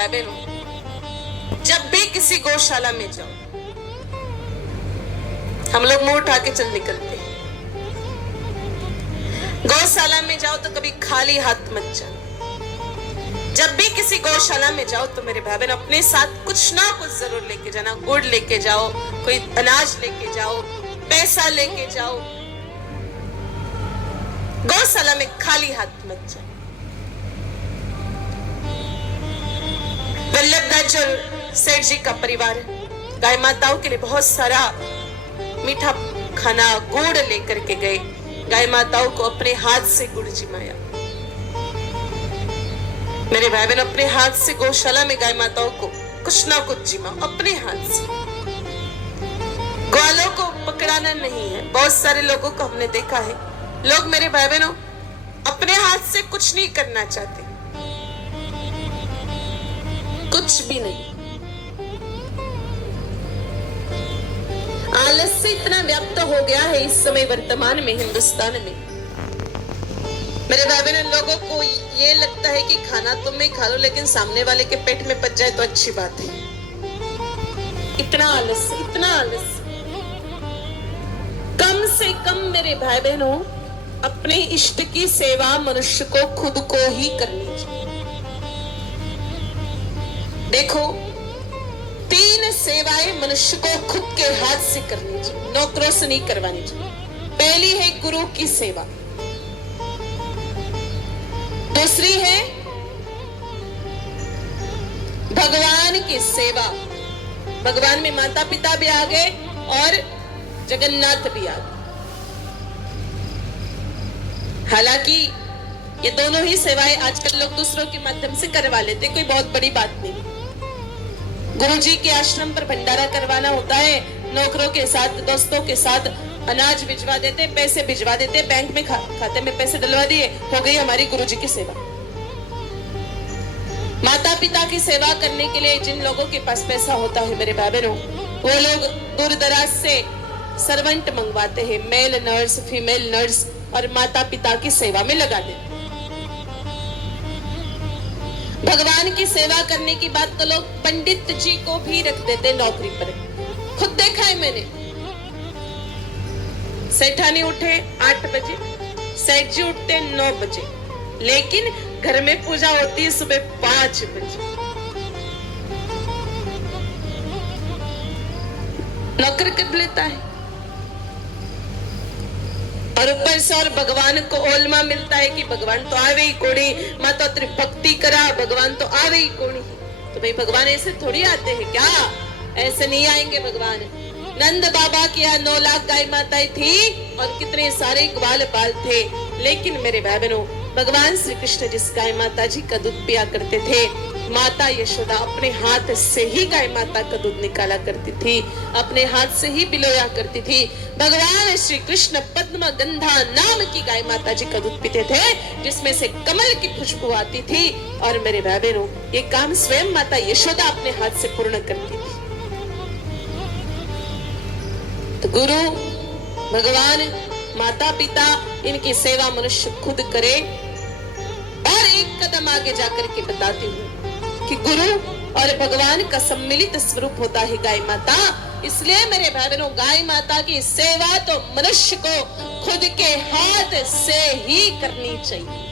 भाई बहनों, जब भी किसी गौशाला में जाओ, हम लोग मुंह उठा के चल निकलते हैं। गौशाला में जाओ तो कभी खाली हाथ मत जाओ। जब भी किसी गौशाला में जाओ तो मेरे भाई बहन अपने साथ कुछ ना कुछ जरूर लेके जाना। गुड़ लेके जाओ, कोई अनाज लेके जाओ, पैसा लेके जाओ। गौशाला में खाली हाथ मत जाओ। वल्लभदास सेठ जी का परिवार गाय माताओं के लिए बहुत सारा मीठा खाना गुड़ लेकर के गए। गाय माताओं को अपने हाथ से गुड़ जिमाया। मेरे भाई बहन अपने हाथ से गौशाला में गाय माताओं को कुछ ना कुछ जिमाओ, अपने हाथ से। ग्वालों को पकड़ाना नहीं है। बहुत सारे लोगों को हमने देखा है, लोग मेरे भाई बहनों अपने हाथ से कुछ नहीं करना चाहते, कुछ भी नहीं। आलस्य इतना व्याप्त हो गया है इस समय वर्तमान में हिंदुस्तान में। मेरे भाई बहन लोगों को ये लगता है कि खाना तुम में खा लो, लेकिन सामने वाले के पेट में पच जाए तो अच्छी बात है। इतना आलस्य, इतना आलस्य। कम से कम मेरे भाई बहनों अपने इष्ट की सेवा मनुष्य को खुद को ही करनी चाहिए। देखो, 3 सेवाएं मनुष्य को खुद के हाथ से करनी चाहिए, नौकरों से नहीं करवानी चाहिए। पहली है गुरु की सेवा, दूसरी है भगवान की सेवा। भगवान में माता पिता भी आ गए और जगन्नाथ भी आ गए। हालांकि ये दोनों ही सेवाएं आजकल लोग दूसरों के माध्यम से करवा लेते, कोई बहुत बड़ी बात नहीं। गुरुजी के आश्रम पर भंडारा करवाना होता है, नौकरों के साथ, दोस्तों के साथ अनाज भिजवा देते, पैसे भिजवा देते, बैंक में खाते में पैसे डलवा दिए, हो गई हमारी गुरुजी की सेवा। माता पिता की सेवा करने के लिए जिन लोगों के पास पैसा होता है मेरे भाई बहनों, वो लोग दूर दराज से सर्वेंट मंगवाते हैं, मेल नर्स, फीमेल नर्स, और माता पिता की सेवा में लगा देते। भगवान की सेवा करने की बात तो लोग पंडित जी को भी रख देते नौकरी पर। खुद देखा है मैंने। सेठानी उठे 8 बजे, सेठ जी उठते 9 बजे, लेकिन घर में पूजा होती है सुबह 5 बजे। नौकर कब लेता है? और ऊपर से और भगवान को ओलमा मिलता है कि भगवान तो आवे ही कोणी, माता तेरी भक्ति करा, भगवान तो आवे ही कोणी। तो भाई भगवान ऐसे थोड़ी आते हैं क्या? ऐसे नहीं आएंगे भगवान। नंद बाबा के यहाँ 9 लाख गाय माताएं थी और कितने सारे ग्वाल बाल थे, लेकिन मेरे भाई बहनों भगवान श्री कृष्ण जिस गाय माता जी का दूध पिया करते थे, माता यशोदा अपने हाथ से ही गाय माता का दूध निकाला करती थी, अपने हाथ से ही बिलोया करती थी। भगवान श्री कृष्ण पद्म गंधा नाम की गाय माता जी का दूध पीते थे, जिसमें से कमल की खुशबू आती थी। और मेरे भाई बहनों ये काम स्वयं माता यशोदा अपने हाथ से पूर्ण करती थी। तो गुरु, भगवान, माता पिता, इनकी सेवा मनुष्य खुद करे। और एक कदम आगे जाकर के बताती हूँ कि गुरु और भगवान का सम्मिलित स्वरूप होता है गाय माता। इसलिए मेरे भाई बहनों गाय माता की सेवा तो मनुष्य को खुद के हाथ से ही करनी चाहिए।